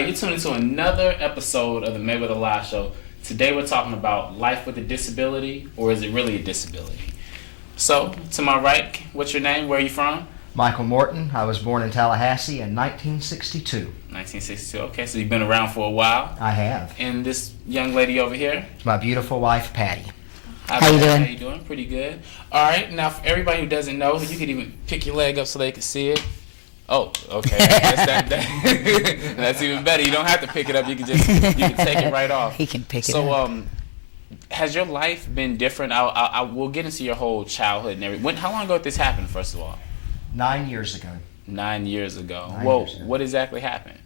right, you're tuning into another episode of the Mayweather Live Show. Today we're talking about life with a disability, or is it really a disability? So, to my right, what's your name? Where are you from? Michael Morton. I was born in Tallahassee in 1962. 1962. Okay, so you've been around for a while. I have. And this young lady over here? It's my beautiful wife, Patty. How you doing? How you doing? Pretty good. All right, now for everybody who doesn't know, you could even pick your leg up so they can see it. Oh, okay. That's even better. You don't have to pick it up. You can take it right off. He can pick it up. So, has your life been different? We'll get into your whole childhood and everything. How long ago did this happen, first of all? 9 years ago. 9 years ago. 9 Well, years ago. what exactly happened?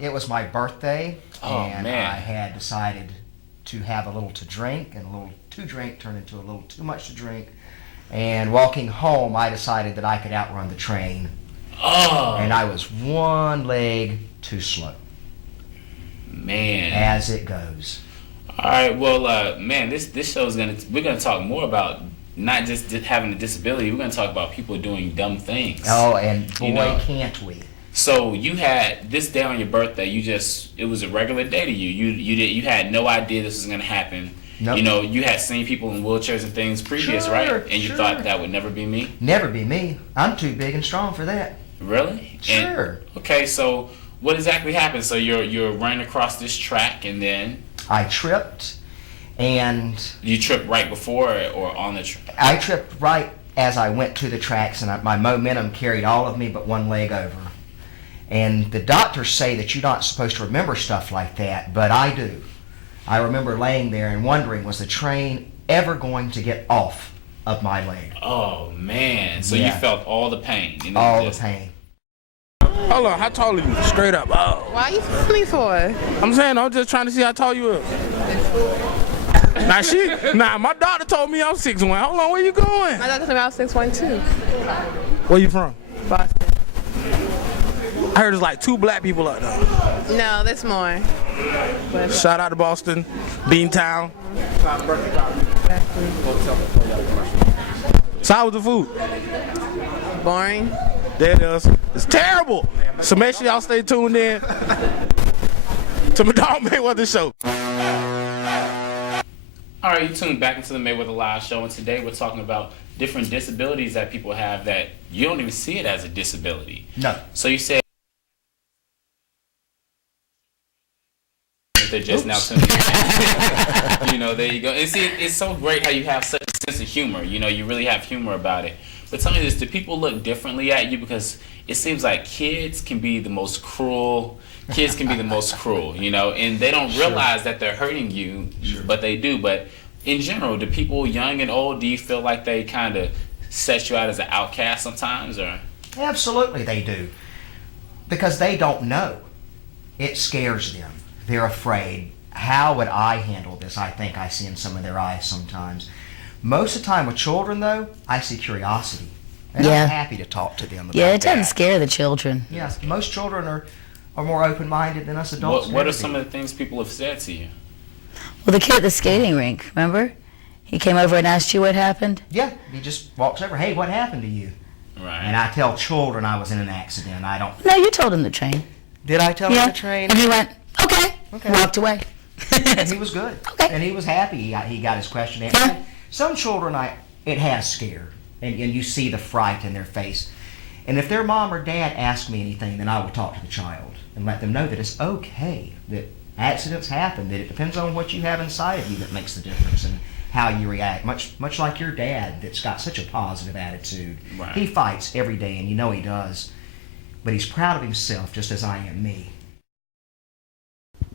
It was my birthday, and man. I had decided to have a little to drink, and a little to drink turned into a little too much to drink. And walking home, I decided that I could outrun the train. Oh. And I was one leg too slow. Man. As it goes. All right. Well, man, this show is we're gonna talk more about not just having a disability. We're gonna talk about people doing dumb things. Oh, and boy, can't we. So you had this day on your birthday. It was a regular day to you. You had no idea this was gonna happen. Nope. You know, you had seen people in wheelchairs and things previous, Sure, right? And you sure. thought that would never be me. Never be me. I'm too big and strong for that. Really? Sure. Okay, so what exactly happened? So you're running across this track, and then I tripped, and you tripped right before or on the track? I tripped right as I went to the tracks, and my momentum carried all of me but one leg over. And the doctors say that you're not supposed to remember stuff like that, but I do. I remember laying there and wondering, was the train ever going to get off of my leg? Oh man! So Yeah. you felt all the pain. All the pain. Hold on, how tall are you? Straight up. Oh. Why are you filming me for? I'm saying, I'm just trying to see how tall you are. My doctor told me I'm 6'1". Hold on, where you going? My doctor told me I was 6'1" Where you from? Boston. I heard there's like 2 black people out there. No, there's more. But Shout out to Boston, Beantown. So how was the food? boring. There it is. It's terrible. So make sure y'all stay tuned in to my dog Mayweather show. All right, you tuned back into the Mayweather Live Show, and today we're talking about different disabilities that people have that you don't even see it as a disability. No. So you said they're just now tuning in. You know, there you go. And see, it's so great how you have such a sense of humor. You know, you really have humor about it. But tell me this, do people look differently at you? Because it seems like kids can be the most cruel. Kids can be the most cruel, you know, and they don't realize that they're hurting you, but they do. But in general, do people young and old, do you feel like they kind of set you out as an outcast sometimes, or? Absolutely they do. Because they don't know. It scares them. They're afraid. How would I handle this? I think I see in some of their eyes sometimes. Most of the time with children, though, I see curiosity. And Yeah. I'm happy to talk to them about Yeah, it doesn't that. scare the children. Yes, most children are more open-minded than us adults. What are some of the things people have said to you? Well, the kid at the skating rink, remember? He came over and asked you what happened? Yeah, he just walks over, hey, what happened to you? Right. And I tell children I was in an accident. I don't... No, you told him the train. Did I tell Yeah. him the train? And he went, okay. Okay. Walked away. And he was good. Okay. And he was happy. He got his question answered. Yeah. Some children, it has scared. And you see the fright in their face. And if their mom or dad ask me anything, then I will talk to the child and let them know that it's okay, that accidents happen, that it depends on what you have inside of you that makes the difference and how you react. Much like your dad that's got such a positive attitude. Right. He fights every day, and you know he does. But he's proud of himself just as I am me.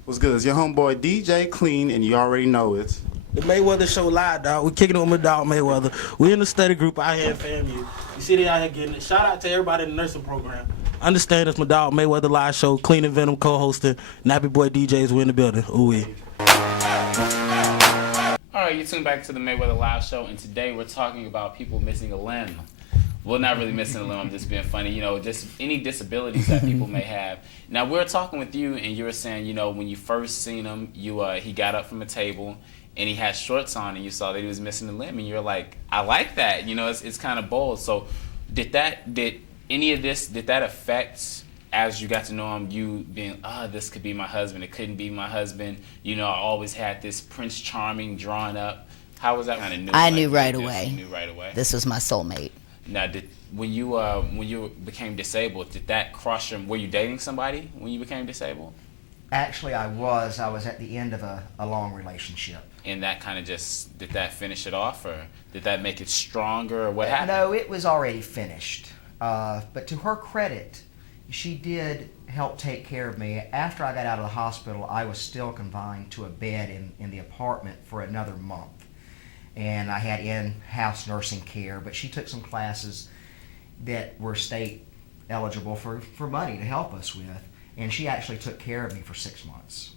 What's good? It's your homeboy DJ Clean, and you already know it. The Mayweather show live, dog. We kicking it with my dog Mayweather. We in the study group out here in FAMU. You see they out here getting it. Shout out to everybody in the nursing program. Understand it's my dog Mayweather live show. Clean and Venom co-hosting. Nappy Boy DJs, we in the building. Ooh-wee. All right, you tuned back to the Mayweather Live Show, and today we're talking about people missing a limb. Well, not really missing a limb, I'm just being funny. You know, just any disabilities that people may have. Now, we're talking with you, and you were saying, you know, when you first seen him, he got up from a table, and he had shorts on, and you saw that he was missing a limb, and you're like, I like that. You know, it's kind of bold. So did any of this affect as you got to know him, you being, this could be my husband, it couldn't be my husband. You know, I always had this Prince Charming drawn up. How was that kind of new? I knew right away. You knew right away. This was my soulmate. Now, when you became disabled, did that cross your? Were you dating somebody when you became disabled? Actually, I was at the end of a long relationship. And that kind of just, did that finish it off, or did that make it stronger, or what happened? No, it was already finished. But to her credit, she did help take care of me. After I got out of the hospital, I was still confined to a bed in the apartment for another month. And I had in-house nursing care, but she took some classes that were state eligible for money to help us with. And she actually took care of me for 6 months.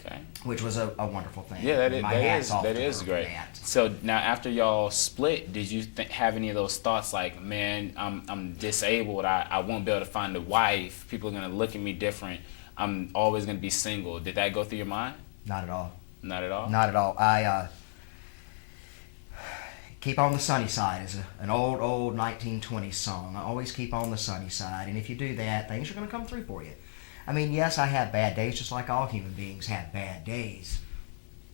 Okay. Which was a wonderful thing. Yeah, that that is great. So now, after y'all split, did you have any of those thoughts like, man, I'm disabled, I won't be able to find a wife, people are gonna look at me different, I'm always gonna be single? Did that go through your mind? Not at all. Not at all? Not at all. I keep on the sunny side is an old 1920s song. I always keep on the sunny side, and if you do that, things are going to come through for you. I mean, yes, I have bad days, just like all human beings have bad days,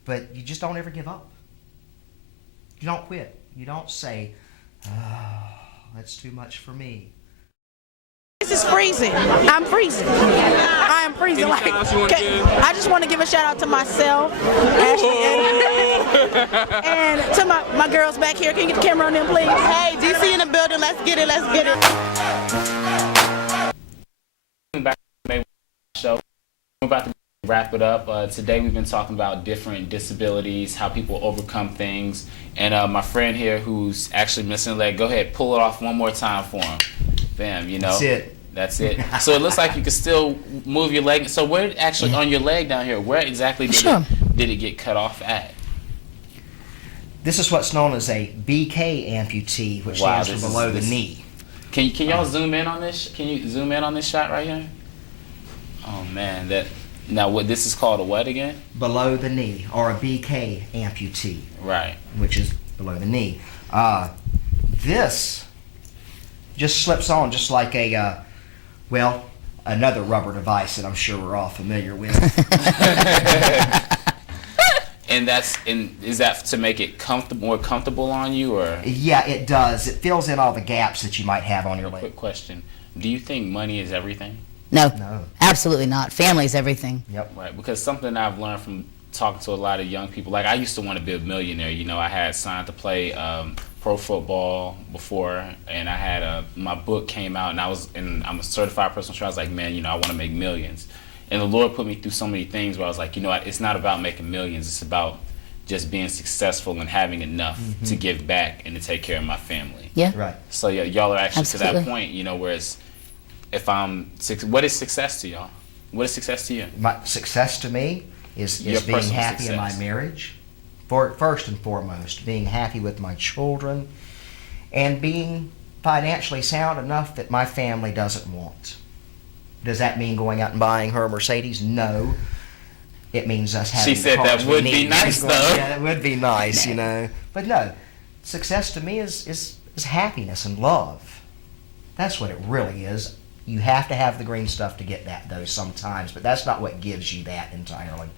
but you just don't ever give up. You don't quit. You don't say, oh, that's too much for me. This is freezing. I'm freezing. I am freezing. Any shout outs you want to give? I just want to give a shout out to myself, Ashley, and to my girls back here. Can you get the camera on them, please? Hey, DC in the building. Let's get it. Let's get it. Back to the Mayweather show. We're about to wrap it up. Today we've been talking about different disabilities, how people overcome things, and my friend here who's actually missing a leg, go ahead, pull it off one more time for him. Bam, you know. That's it. That's it. So it looks like you can still move your leg. So where actually on your leg down here, where exactly did it get cut off at? This is what's known as a BK amputee, which stands for below the knee. Can y'all zoom in on this? Can you zoom in on this shot right here? Oh man, this is called a what again? Below the knee, or a BK amputee. Right. Which is below the knee. This just slips on just like another rubber device that I'm sure we're all familiar with. And is that to make it more comfortable on you, or? Yeah, it does. It fills in all the gaps that you might have on your leg. Quick question: do you think money is everything? No, absolutely not. Family is everything. Yep. Right, because something I've learned from talking to a lot of young people, like I used to want to be a millionaire. You know, I had signed to play pro football before, and I had my book came out, and I'm a certified personal trainer. I was like, man, you know, I want to make millions. And the Lord put me through so many things where I was like, you know what, it's not about making millions, it's about just being successful and having enough to give back and to take care of my family. Yeah. Right. So yeah, y'all are actually Absolutely. to that point, you know, whereas what is success to y'all? What is success to you? My success to me is Your being personal happy in my success. marriage, first and foremost, being happy with my children, and being financially sound enough that my family doesn't want. Does that mean going out and buying her a Mercedes? No. It means us having She said the cars that we would be need. nice, though. Yeah, it would be nice, you know. But no, success to me is happiness and love. That's what it really is. You have to have the green stuff to get that, though, sometimes. But that's not what gives you that entirely.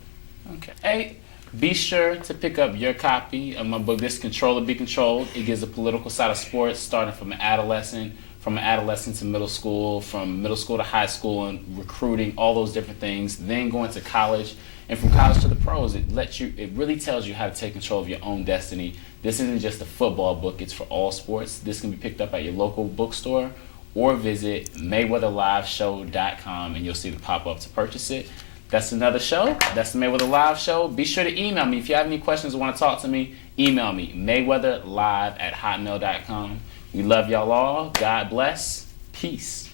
Okay. Hey, be sure to pick up your copy of my book, This Control or Be Controlled. It gives the political side of sports, starting from adolescent to middle school, from middle school to high school, and recruiting, all those different things, then going to college, and from college to the pros. It really tells you how to take control of your own destiny. This isn't just a football book, it's for all sports. This can be picked up at your local bookstore, or visit MayweatherLiveShow.com and you'll see the pop-up to purchase it. That's another show. That's the Mayweather Live Show. Be sure to email me. If you have any questions or want to talk to me, email me, MayweatherLive@hotmail.com. We love y'all all. God bless. Peace.